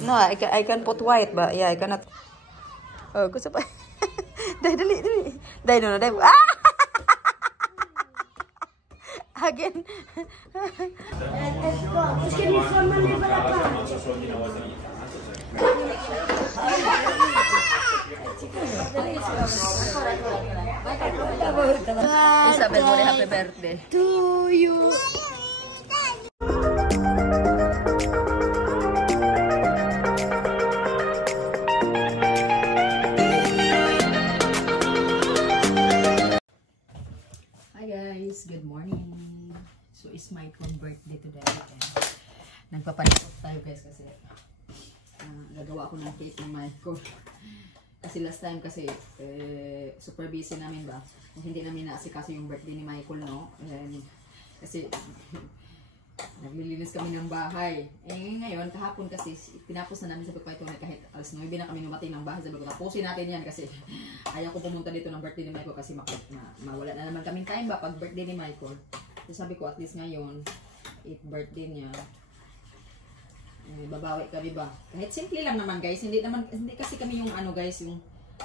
No, I can put white, but yeah, I cannot. Oh, gusto pa. Dali. Dali, no. Ah! Again. Isabel, happy birthday to you. Hi guys, good morning. So it's my birthday today. Nagpapanikot tayo guys kasi gagawa ako ng cake ng Michael. Kasi last time kasi super busy namin ba. Hindi namin naasikaso yung birthday ni Michael, no? Kasi naglilinis kami ng bahay. Ngayon, kahapon kasi tinapos na namin sa pagpaito na kahit alas 9 na kami numating ng bahay. Sabi ko, tapusin natin yan kasi ayaw ko pumunta dito ng birthday ni Michael kasi mawala na naman kaming time ba pag birthday ni Michael. So sabi ko, at least ngayon, 8th birthday niya. Babawi kami ba? Kahit simple lang naman guys, hindi kasi kami yung guys, yung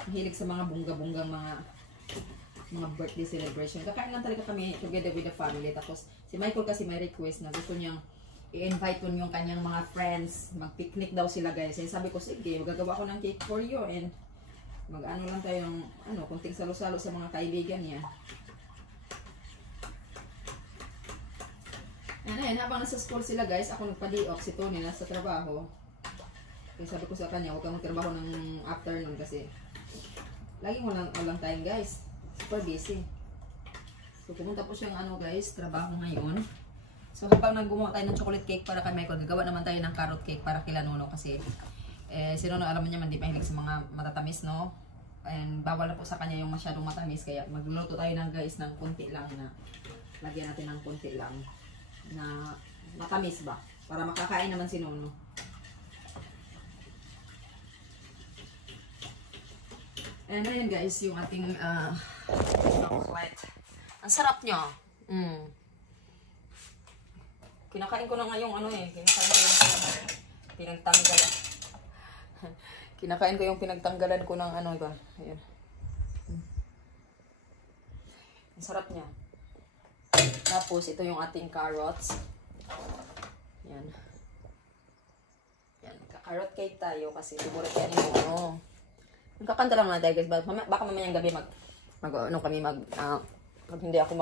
mahilig sa mga bunga-bungang mga birthday celebration. Kakain lang talaga kami together with the family. Tapos si Michael kasi may request na gusto niyang i-invite ko yung kanyang mga friends. Mag-picnic daw sila guys. Sabi ko, sige, magagawa ko ng cake for you and mag-ano lang tayo ng kunting salo-salo sa mga kaibigan niya. Ayan, habang nasa school sila guys, ako nagpa-day off, si Tony nasa trabaho. Kaya sabi ko sa kanya, huwag kang magtrabaho ng afternoon kasi laging walang time guys. Super busy. So pumunta po siyang guys, trabaho ngayon. So habang naggumawa tayo ng chocolate cake para kay Michael, gagawa naman tayo ng carrot cake para kila Nono kasi si Nono alam niya man di mahilig sa mga matatamis, no? And bawal na po sa kanya yung masyadong matamis, kaya magluluto tayo ng guys ng konti lang na lagyan natin ng konti lang na matamis ba para makakain naman si Nono. And ayan guys, yung ating chocolate. Ang sarap niya. Kinakain ko na nga yung kinakain ko yung pinagtanggalan. Kinakain ko yung pinagtanggalan ko ng ba. Ayan. Ang sarap niya. Tapos, ito yung ating carrots. Yan. Yan. Carrot cake tayo kasi favorite yan yung Magkakanta lang na tayo guys. Baka mamayang gabi pag hindi ako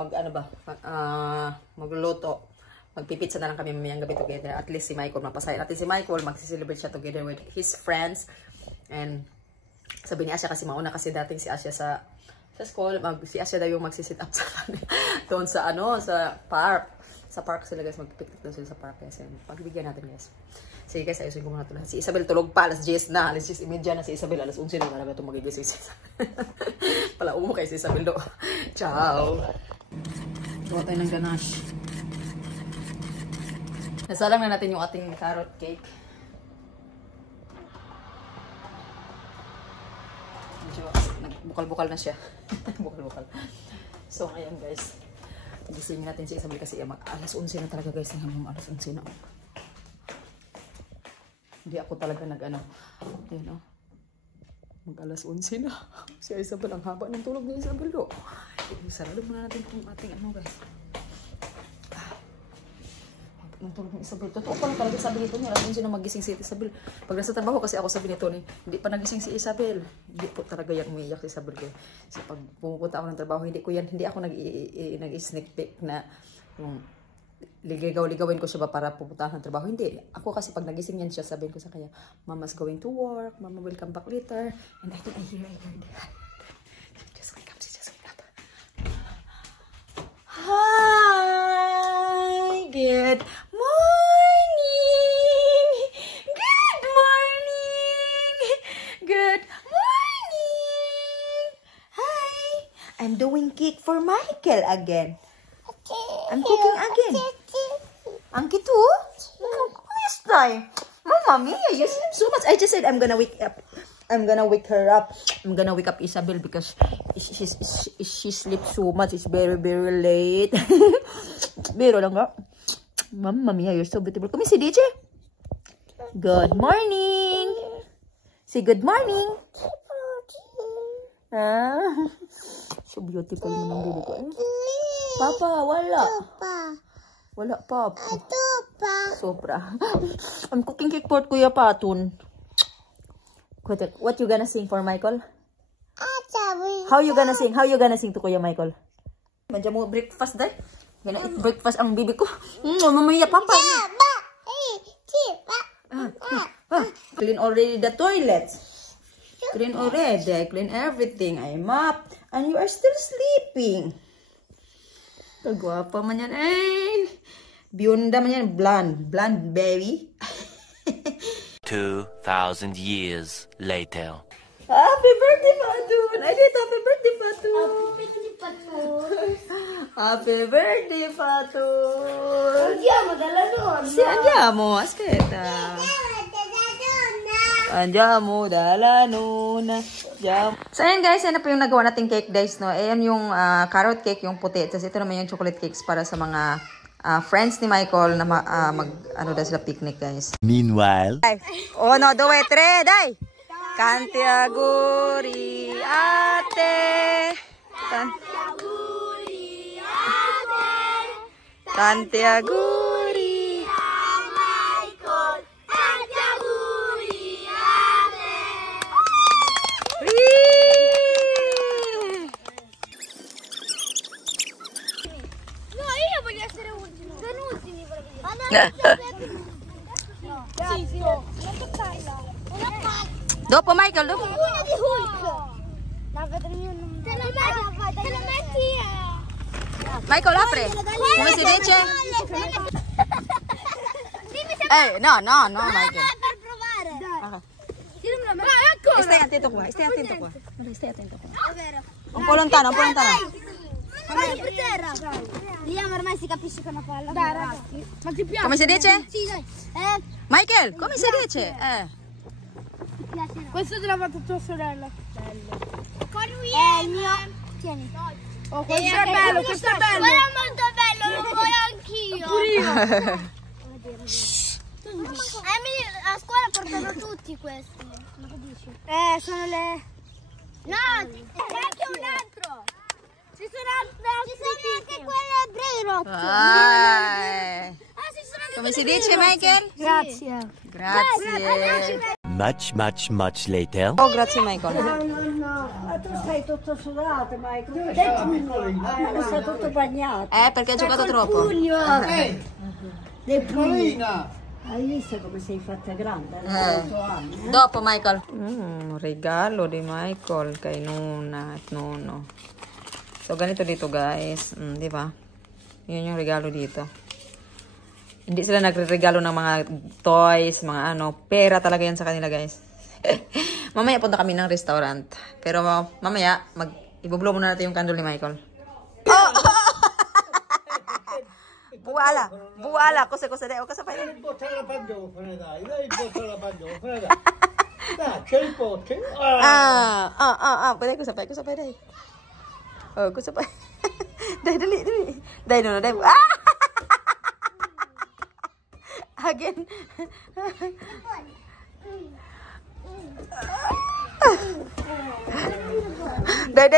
magluluto. Magpipitsa na lang kami mamayang gabi together. At least si Michael, mapasaya natin si Michael. Magsiselebrate siya together with his friends. And sabi ni Asya kasi mauna kasi dating si Asya sa school, si Asya daw yung magsisit up sa doon sa sa park. Sa park sila guys, magpipiknik doon sila sa park. Kasi pagbigyan natin guys. Sige guys, ayusin ko muna ito. Si Isabel tulog pa, alas 10 na. Alas 10:30 na si Isabel, alas 11 na. Marami itong magigising si Isabel. Pala umo kay si Isabel do. Ciao! Gawa tayo ng ganache. Nasalang na natin yung ating carrot cake. Bukal-bukal na siya. Bukal-bukal. So, ngayon guys. Gisingin natin si Isabel kasi alas 11 na talaga guys. Alas 11 na. Hindi ako talaga Ayun mag alas 11 na. Si Isabel, ang haba ng tulog ni Isabel do. Sarado muna natin kung ating guys. Ng tulog ni Isabel. Totoo pala talaga sabi nito niya. Alas 11 na magising si Isabel. Pag nasa trabaho kasi ako sabi nito hindi pa nagising si Isabel. Hindi po talaga yan umiiyak si Isabel ko. Kasi pag pumupunta ako ng trabaho, hindi ako nag-sneak peek na yung ligaw-ligawin ko siya ba para pupunta ng trabaho. Hindi. Ako kasi pag nagising yan siya, sabihin ko sa kanya, Mama's going to work. Mama will come back later. And I think I heard. Just wake up. Just wake up. Hi! Good morning! Good morning! Good morning! Hi! I'm doing cake for Michael again. I'm cooking again. Angki too? This time. Mama Mia, you sleep so much. I just said I'm gonna wake up. I'm gonna wake her up. I'm gonna wake up Isabel because she sleeps so much. It's very, very late. Biro lang nga. Mama Mia, you're so beautiful. Come si DJ. Good morning. Say good morning. Ah, so beautiful mo ng baby ko. Papa, wala. Wala, Papa. Sobra. I'm cooking cake for Kuya Patun. What you gonna sing for Michael? How you gonna sing? How you gonna sing to Kuya Michael? Manja mo breakfast dahil. Gonna eat breakfast ang baby ko. Mamaya, Papa. Clean already the toilets. Clean already. I clean everything. I mop. And you are still sleeping. Kagwapa man yan. Eh. Bionda man yan. Blonde. Blonde baby. 2,000 years later. Happy birthday, Patun! I did happy birthday, Patun! Happy birthday, Patun! Andiamo dalla nonna! Sì, andiamo, aspetta! Andiamo dalla nonna! Andiamo. So, ayan guys, yan na po yung nagawa nating cake guys, no? Ayan yung carrot cake, yung puti. Tapos ito naman yung chocolate cakes para sa mga friends ni Michael na ano daw sila picnic guys. Meanwhile. Oh no, do it, dai! Tanti auguri ate. Tanti auguri a Michael. Tanti auguri ate. No, io voglio essere ultimo. Sono ultimi proprio. Sì, non toccarla. Dopo Michael, dopo. Una di Hulk. No, vedremo non. Te lo metti Michael, apre. Come si dice? No, Michael. Per provare. Okay. Sino me lo mette? Ancora. Stai attento qua, stai attento qua. Stai attento qua. È vero. Un po' lontano, un po' lontano. Vai per terra. Liam ormai si capisce che è una palla. Dai, ragazzi. Ma ti piace? Come si dice? Sì, dai. Michael, come si dice? Questo te l'ha fatto tua sorella. Bello. È il mio. Tieni. Oh, questo è bello, questo è bello. Quello è molto bello, lo voglio anch'io. Pure io. A scuola portano tutti questi. Ma che dici? Sono le. No, c'è anche un altro. Ci sono anche quelle Brainrot. Ci sono anche Come si dice, Michael? Grazie. Grazie. Much later. Oh, grazie, Michael. No, ma tu sei tutto sudato, Michael. Ma sei tutto bagnato. Perché hai giocato troppo. Pugno. Le pugno. Hai visto come sei fatta grande? 8 anni. Dopo, Michael. Regalo di Michael kay Nuna at Nono. So, ganito dito, guys. Di ba? Yun yung regalo dito. Hindi sila nagre-regalo ng mga toys, mga ano. Pera talaga yan sa kanila, guys. Mamaya punta kami ng restaurant. Pero mamaya, i-blow muna natin yung candle ni Michael. Oh! Buala. Cosa dai? O cosa fai? Dai il botte alla pangiofera, dai il botte alla pangiofera, dai. Dai, c'è il botte. Pwede, cosa fai, dai? Oh, cosa fai? Dai, dali. Dai, no, dai. Again. Dai.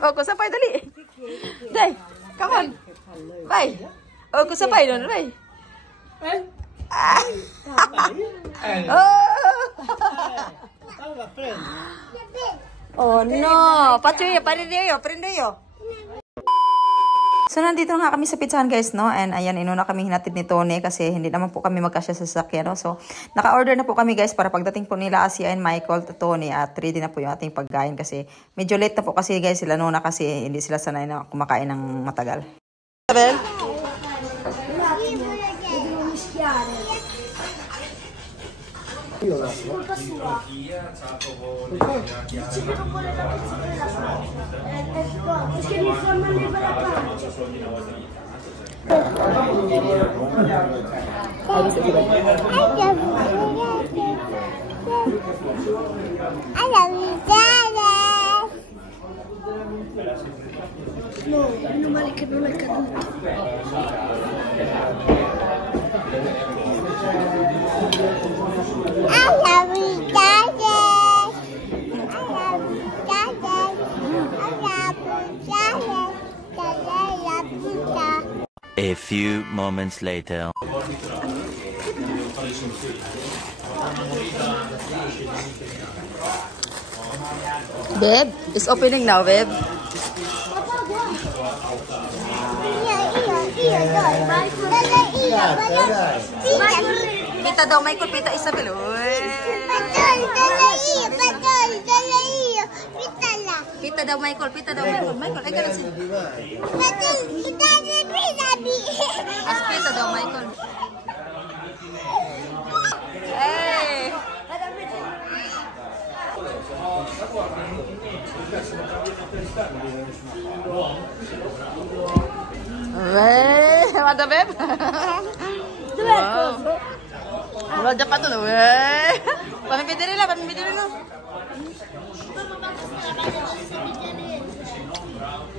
Oh, cosa fai, dali? Dai, come on. Vai. Oh, cosa fai, no? Dai. Allora, prendi. Oh no! Prendo io. So, nandito nga kami sa pizzahan guys, no? And ayan, inuna kami hinatid ni Tony kasi hindi naman po kami magkasya sa sasakyan, no? So, naka-order na po kami guys para pagdating po nila Asia and Michael, Tony at ready na po yung ating pagkain kasi medyo late na po kasi guys sila Nona kasi hindi sila sanay na kumakain ng matagal. Isabel? colpa sua. Ci devo volere la pizzeria sua. Perché mi fa male la pancia. No, meno male che non è caduto. A few moments later. Babe, it's opening now, babe. Pita daw, Michael, pita Isabel. Pita daw, Michael, pita daw, Michael. Michael, ay ganun siya. As pita daw, Michael. Hey! Manda, babe? Wow. Raja pa to, no? Pamipidiri lang, pamipidiri lang.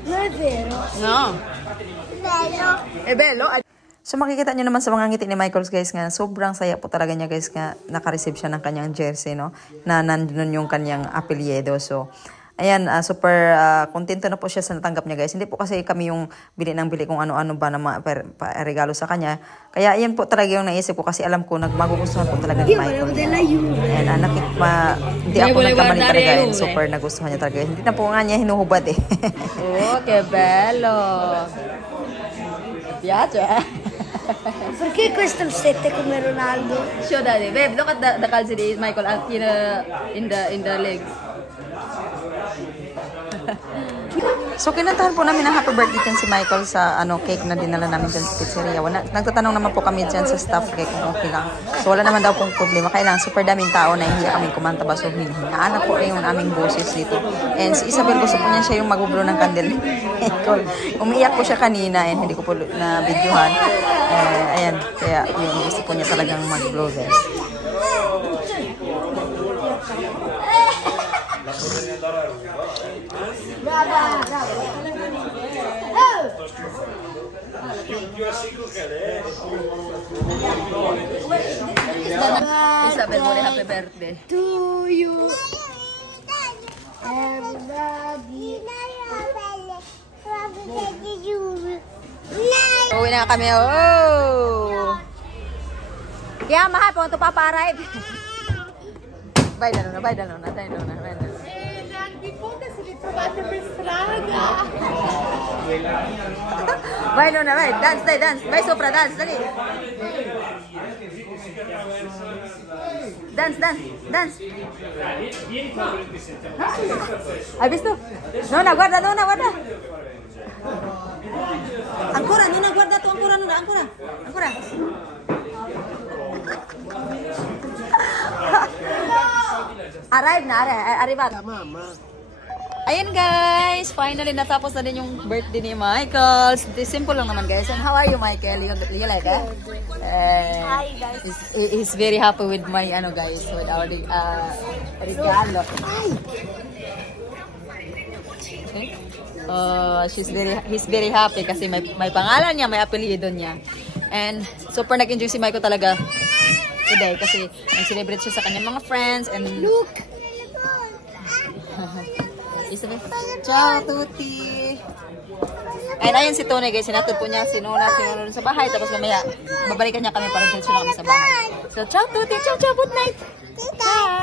Non è vero. No. Bello. Eh, bello. So makikita nyo naman sa mga ngiti ni Michael guys nga sobrang saya po talaga niya guys nga naka-receive siya ng kanyang jersey no na nandun yung kanyang apelyido. So ayan super kontento na po siya sa natanggap niya guys. Hindi po kasi kami yung bili kung ano-ano ba na regalo sa kanya. Kaya ayan po talaga yung naisip ko kasi alam ko magugustuhan po talaga ni Michael. Ayan hindi ako nagkamali talaga and super nagustuhan niya talaga. Hindi na po nga niya hinuhubad eh. Oh, che bello. Piace Perché questo è il 7 come Ronaldo? Show daddy. Babe, look at the calzi ni Michael in the legs. So kinantahan po namin ang happy birthday dyan si Michael sa cake na dinala namin dyan sa pizzeria. Nagtatanong naman po kami dyan sa staff cake kung okay lang. So wala naman daw pong problema. Kaya lang super daming tao na hindi kami kumanta ba. So hinahanap po rin yung aming boses dito. And si Isabel gusto po niya siya yung magbublo ng candle. Umiiyak po siya kanina and hindi ko po na videohan. Ayan, kaya yung gusto po niya talagang mag-blow guys. Isabel, muli happy birthday. To you. Everybody. Uwi na kami. Oh! Kaya mahapon ito paparayip. Vai da nonna, vai da nonna, dai nonna, vai da nonna. Di punta si ritrovate per strada. Vai nonna, vai, dance, dai, dance. Vai sopra, dance, dali. Dance, dance, dance. Hai visto? Nonna, guarda, nonna, guarda. Ancora, nonna, guarda tu, ancora, nonna, ancora. Ancora. Arrive na, arriba. Ayan guys, finally natapos na din yung birthday ni Michael. Simple lang naman guys. And how are you, Michael? You like it? Hi guys. He's very happy with my guys, with our regalo. He's very happy kasi may pangalan niya, may apelyido niya. And super nag-enjoy si Michael talaga today kasi nag-celebrate siya sa kanyang mga friends and Look. Isabel, ciao tutti. And ayun si Tony guys, sinatod po niya si Nona sa bahay tapos mamaya babalikan niya kami para diretso na kami sa bahay. So ciao tutti, ciao, good night. Ciao.